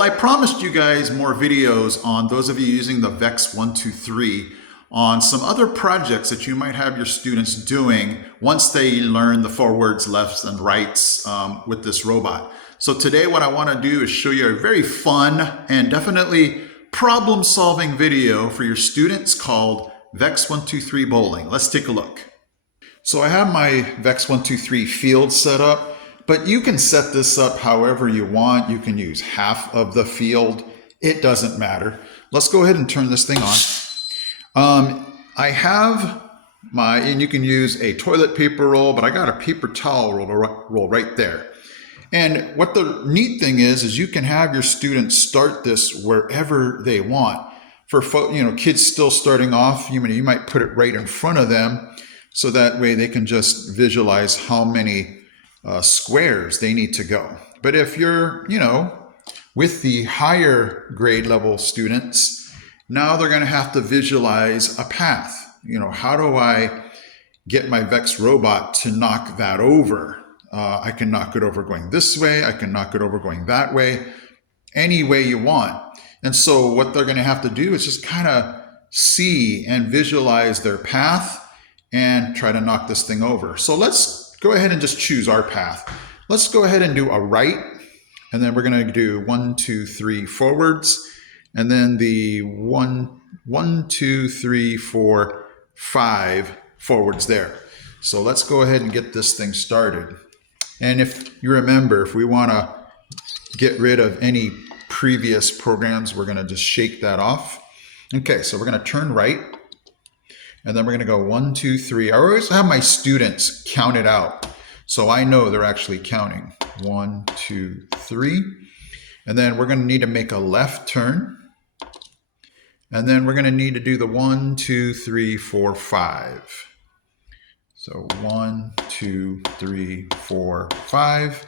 Well, I promised you guys more videos on those of you using the VEX 123 on some other projects that you might have your students doing once they learn the forwards, lefts, and rights with this robot. So today what I want to do is show you a very fun and definitely problem-solving video for your students called VEX 123 Bowling. Let's take a look. So I have my VEX 123 field set up, but you can set this up however you want. You can use half of the field. It doesn't matter. Let's go ahead and turn this thing on. I have and you can use a toilet paper roll, but I got a paper towel roll right there. And what the neat thing is you can have your students start this wherever they want. For kids still starting off, you might put it right in front of them, so that way they can just visualize how many squares they need to go. But if you're, with the higher grade level students, now they're going to have to visualize a path. How do I get my VEX robot to knock that over? I can knock it over going this way. I can knock it over going that way, any way you want. And so what they're going to have to do is just kind of see and visualize their path and try to knock this thing over. So let's go ahead and just choose our path. Let's go ahead and do a right, and then we're going to do 1, 2, 3 forwards, and then the 1, 2, 3, 4, 5 forwards there. So let's go ahead and get this thing started. And if you remember, if we want to get rid of any previous programs, we're going to just shake that off. Okay, so we're going to turn right. And then we're going to go 1, 2, 3. I always have my students count it out, so I know they're actually counting. 1, 2, 3. And then we're going to need to make a left turn. And then we're going to need to do the 1, 2, 3, 4, 5. So 1, 2, 3, 4, 5.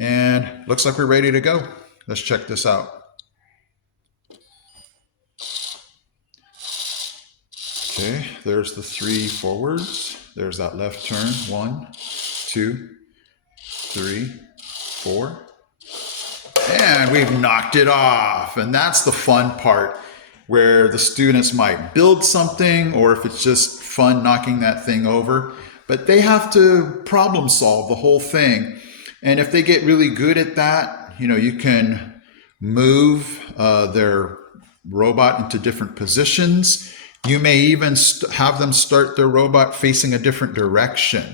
And looks like we're ready to go. Let's check this out. Okay, there's the 3 forwards. There's that left turn. 1, 2, 3, 4. And we've knocked it off. And that's the fun part, where the students might build something, or if it's just fun knocking that thing over. But they have to problem solve the whole thing. And if they get really good at that, you can move their robot into different positions. You may even have them start their robot facing a different direction.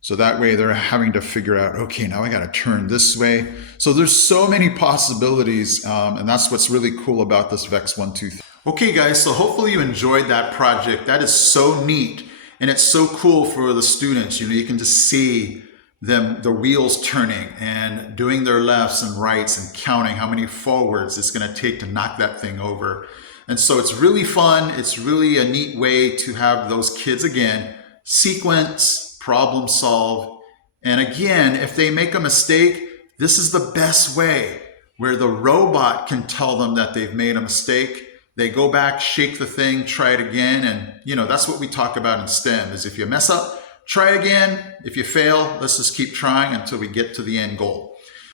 So that way they're having to figure out, okay, now I got to turn this way. So there's so many possibilities, and that's what's really cool about this VEX 123. Okay guys, so hopefully you enjoyed that project. That is so neat, and it's so cool for the students. You can just see the wheels turning and doing their lefts and rights and counting how many forwards it's going to take to knock that thing over. And so it's really fun. It's really a neat way to have those kids, again, sequence, problem solve. And again, if they make a mistake, this is the best way, where the robot can tell them that they've made a mistake. They go back, shake the thing, try it again. And that's what we talk about in STEM, is if you mess up, try again. If you fail, let's just keep trying until we get to the end goal.